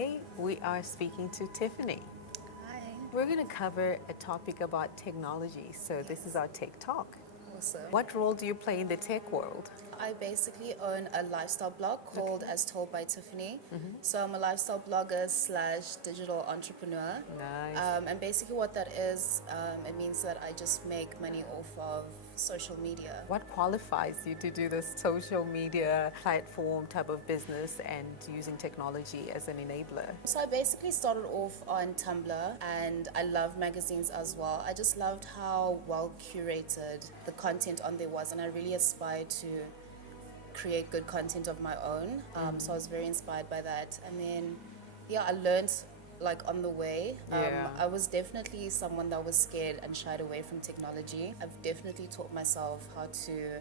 Today we are speaking to Tiffany. Hi. We're going to cover a topic about technology. So this is our tech talk. Awesome. What role do you play in the tech world? I basically own a lifestyle blog called As Told by Tiffany. So I'm a lifestyle blogger slash digital entrepreneur. Nice. And basically what that is, it means that I just make money off of social media. What qualifies you to do this social media platform type of business and using technology as an enabler? So I basically started off on Tumblr and I love magazines as well. I just loved how well curated the content on there was, and I really aspired to create good content of my own. So I was very inspired by that. And then, yeah, I learned like on the way. Yeah. I was definitely someone that was scared and shied away from technology. I've definitely taught myself how to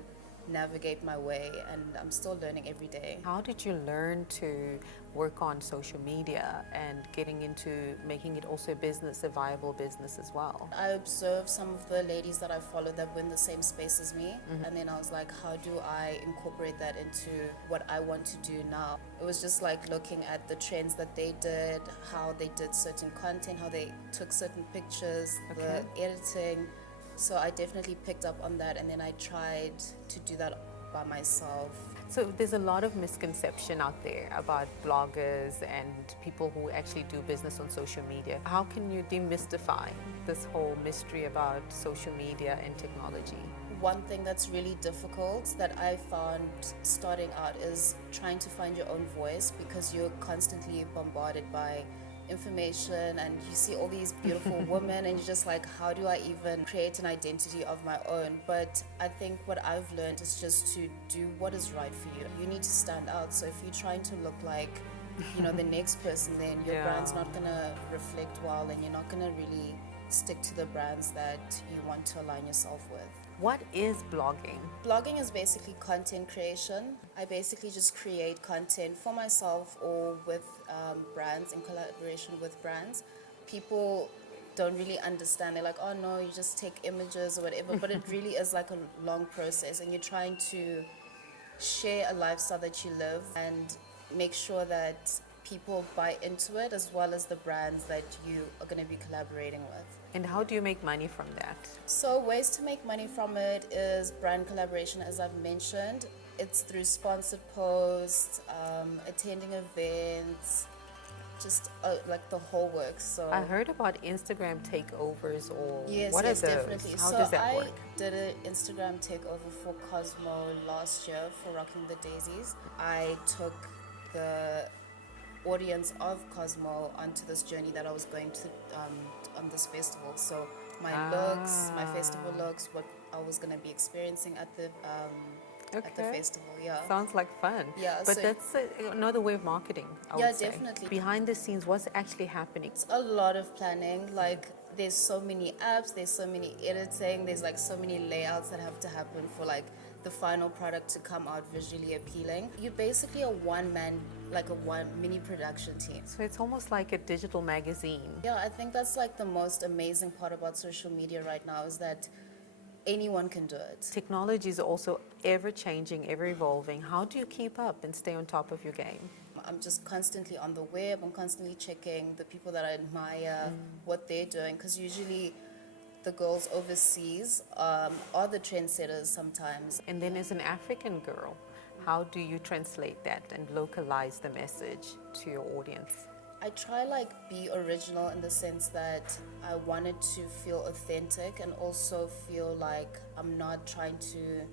navigate my way, and I'm still learning every day. How did you learn to work on social media and getting into making it also a business, a viable business as well? I observed some of the ladies that I follow that were in the same space as me, and then I was like, how do I incorporate that into what I want to do now? It was just like looking at the trends that they did, how they did certain content, how they took certain pictures, Okay. the editing. So I definitely picked up on that, and then I tried to do that by myself. So there's a lot of misconception out there about bloggers and people who actually do business on social media. How can you demystify this whole mystery about social media and technology? One thing that's really difficult that I found starting out is trying to find your own voice, because you're constantly bombarded by information and you see all these beautiful women and you're just like, how do I even create an identity of my own? But I think what I've learned is just to do what is right for you. You need to stand out. So if you're trying to look like, the next person, then your Yeah. brand's not gonna reflect well, and you're not gonna really stick to the brands that you want to align yourself with. What is blogging? Blogging is basically content creation. I basically just create content for myself or with brands, in collaboration with brands. People don't really understand. They're like, oh no, you just take images or whatever. But it really is like a long process, and you're trying to share a lifestyle that you live and make sure that people buy into it, as well as the brands that you are going to be collaborating with. And how do you make money from that? So ways to make money from it is brand collaboration, as I've mentioned. It's through sponsored posts, attending events, just like the whole works. So I heard about Instagram takeovers, or yes, what yes, are those? definitely. How So does that I work? did an Instagram takeover for Cosmo last year for Rocking the Daisies. I took the audience of Cosmo onto this journey that I was going to on this festival. So my looks, my festival looks, what I was going to be experiencing at the Okay. festival. Yeah. Sounds like fun. Yeah, But so- that's another way of marketing, I Yeah, would say. definitely. Behind the scenes, what's actually happening? It's a lot of planning. Like, there's so many apps, there's so many editing, there's like so many layouts that have to happen for like the final product to come out visually appealing. You're basically a one-man, like a one mini production team. So it's almost like a digital magazine. Yeah, I think that's like the most amazing part about social media right now, is that anyone can do it. Technology is also ever changing, ever evolving. How do you keep up and stay on top of your game? I'm just constantly on the web. I'm constantly checking the people that I admire, what they're doing, because usually the girls overseas are the trendsetters sometimes. And then as an African girl, how do you translate that and localize the message to your audience? I try like be original in the sense that I wanted to feel authentic and also feel like I'm not trying to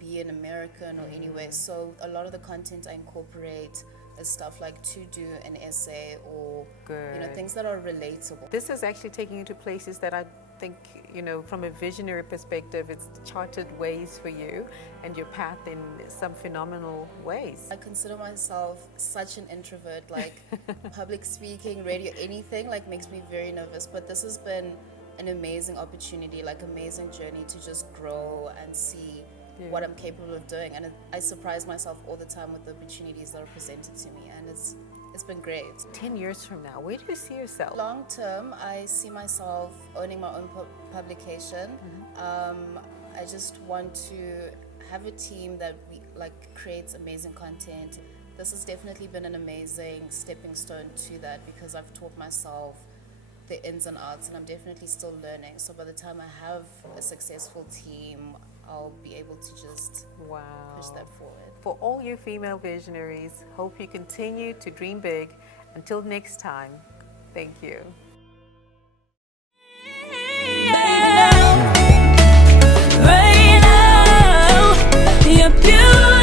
be an American or anywhere. So a lot of the content I incorporate is stuff like to do an essay or Good. things that are relatable. This is actually taking you to places that I think, from a visionary perspective, it's charted ways for you and your path in some phenomenal ways. I consider myself such an introvert, like public speaking, radio, anything like makes me very nervous. But this has been an amazing opportunity, like amazing journey to just grow and see what I'm capable of doing. And I surprise myself all the time with the opportunities that are presented to me, and it's been great. 10 years from now, where do you see yourself? Long term, I see myself owning my own publication. I just want to have a team that creates amazing content, this has definitely been an amazing stepping stone to that, because I've taught myself the ins and outs, and I'm definitely still learning. So by the time I have a successful team, I'll be able to just Wow. push that forward. For all you female visionaries, hope you continue to dream big. Until next time, thank you. Right now, you're beautiful.